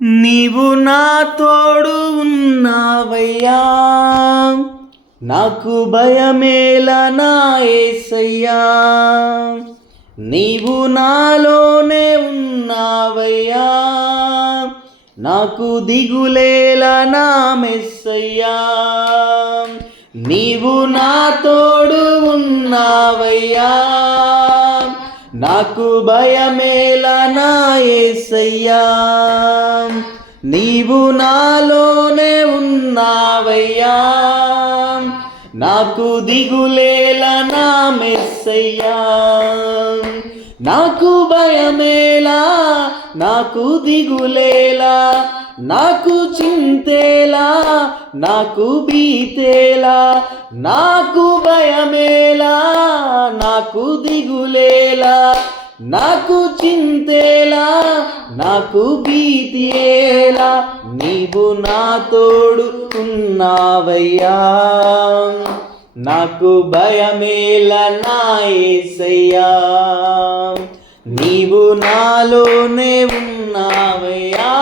నీవు నా తోడు ఉన్నావయ్యా, నాకు భయమేలా నా యేసయ్యా. నీవు నాలోనే ఉన్నావయ్యా, నాకు దిగులేలా నా మెస్సయ్యా. నీవు నా తోడు ఉన్నావయ్యా, నాకు భయమేలా నా యేసయ్యా. నీవు నాలోనే ఉన్నావయ్యా, నాకు దిగులేలా నా మెస్సయ్యా. నాకు భయమేలా, నాకు దిగులేలా, నాకు చింతేలా, నాకు భీతేలా. నాకు భయమేలా, నాకు దిగులేలా, నాకు చింతేలా, నాకు భీతియేలా. నీవు నా తోడు ఉన్నావయ్యా, నాకు భయమేలా నా యేసయ్యా. నీవు నాలోనే ఉన్నావయ్యా,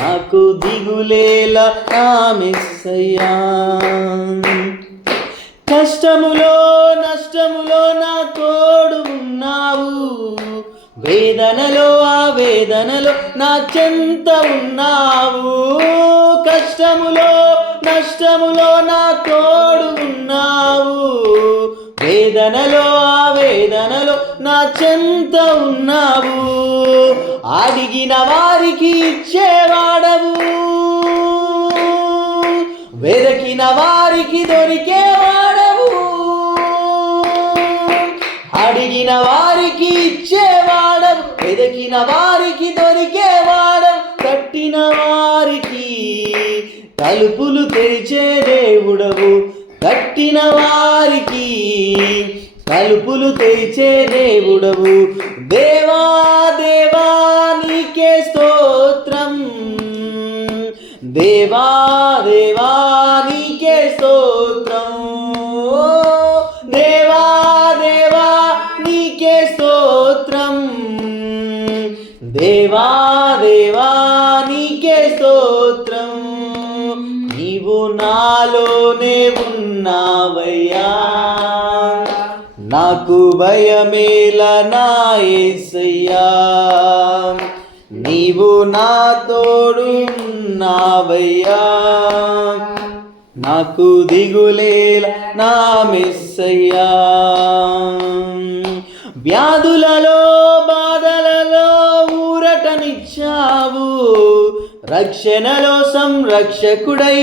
నాకు దిగులేలా నా మెస్సయ్యా. కష్టములో నష్టములో నా తోడు ఉన్నావు, వేదనలో ఆ వేదనలో నా చెంత ఉన్నావు. కష్టములో నష్టములో నా తోడు ఉన్నావు, వేదనలో ఆ వేదనలో నా చెంత ఉన్నావు. అడిగిన వారికి ఇచ్చేవాడవు, వెదకిన వారికి దొరికేవాడవు. అడిగిన వారికి ఇచ్చేవాడవు, వెదకిన వారికి దొరికేవాడవు. తట్టిన వారికి తలుపులు తెరిచే దేవుడవు, తట్టిన వారికి తలుపులు తెరిచే దేవుడవు. దేవా దేవా నీకే స్తోత్రం, దేవా దేవా నీకే స్తోత్రం. దేవా దేవా నీకే స్తోత్రం, దేవా దేవా నీకే స్తోత్రం. నీవు నాలోనే ఉన్నావయ్యా, నాకు భయమేలా నా యేసయ్యా. నీవు నా తోడు ఉన్నావయ్యా, నాకు దిగులేలా నా మెస్సయ్యా. వ్యాధులలో బాధలలో ఊరటనిచ్చావు, రక్షణలో సంరక్షకుడై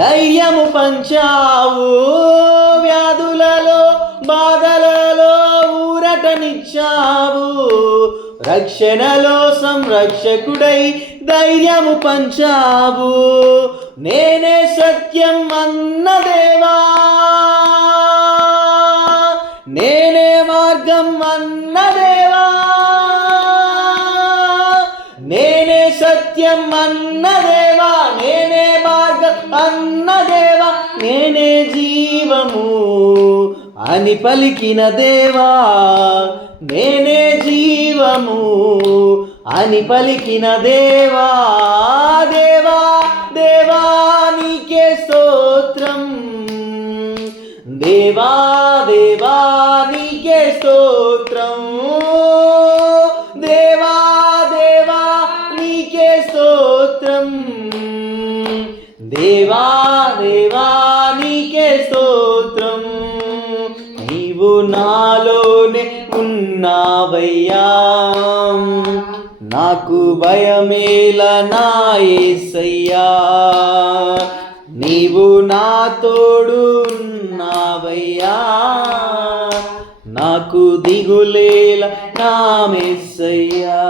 ధైర్యము పంచావు. వ్యాధులలో బాధలలో ఊరటనిచ్చావు, రక్షణలో సంరక్షకుడై ధైర్యము పంచావు. నేనే సత్యం అన్న దేవా, నేనే మార్గం అన్న దేవా, నేనే సత్యం అన్న దేవా, నేనే మార్గం అన్న దేవా. నేనే జీవము అని పలికిన దేవా, నేనే జీవము అని పలికిన దేవా. దేవా దేవా నీకే స్తోత్రం, దేవా దేవా నీకే స్తోత్రం. దేవా దేవా నీకే స్తోత్రం, దేవా దేవా నీకే స్తోత్రం. నీవు నాలోనే ఉన్నావయ్యా, నాకు భయమేలా నా యేసయ్యా. నీవు నా తోడు ఉన్నావయ్యా, నాకు దిగులేలా నా మెస్సయ్యా.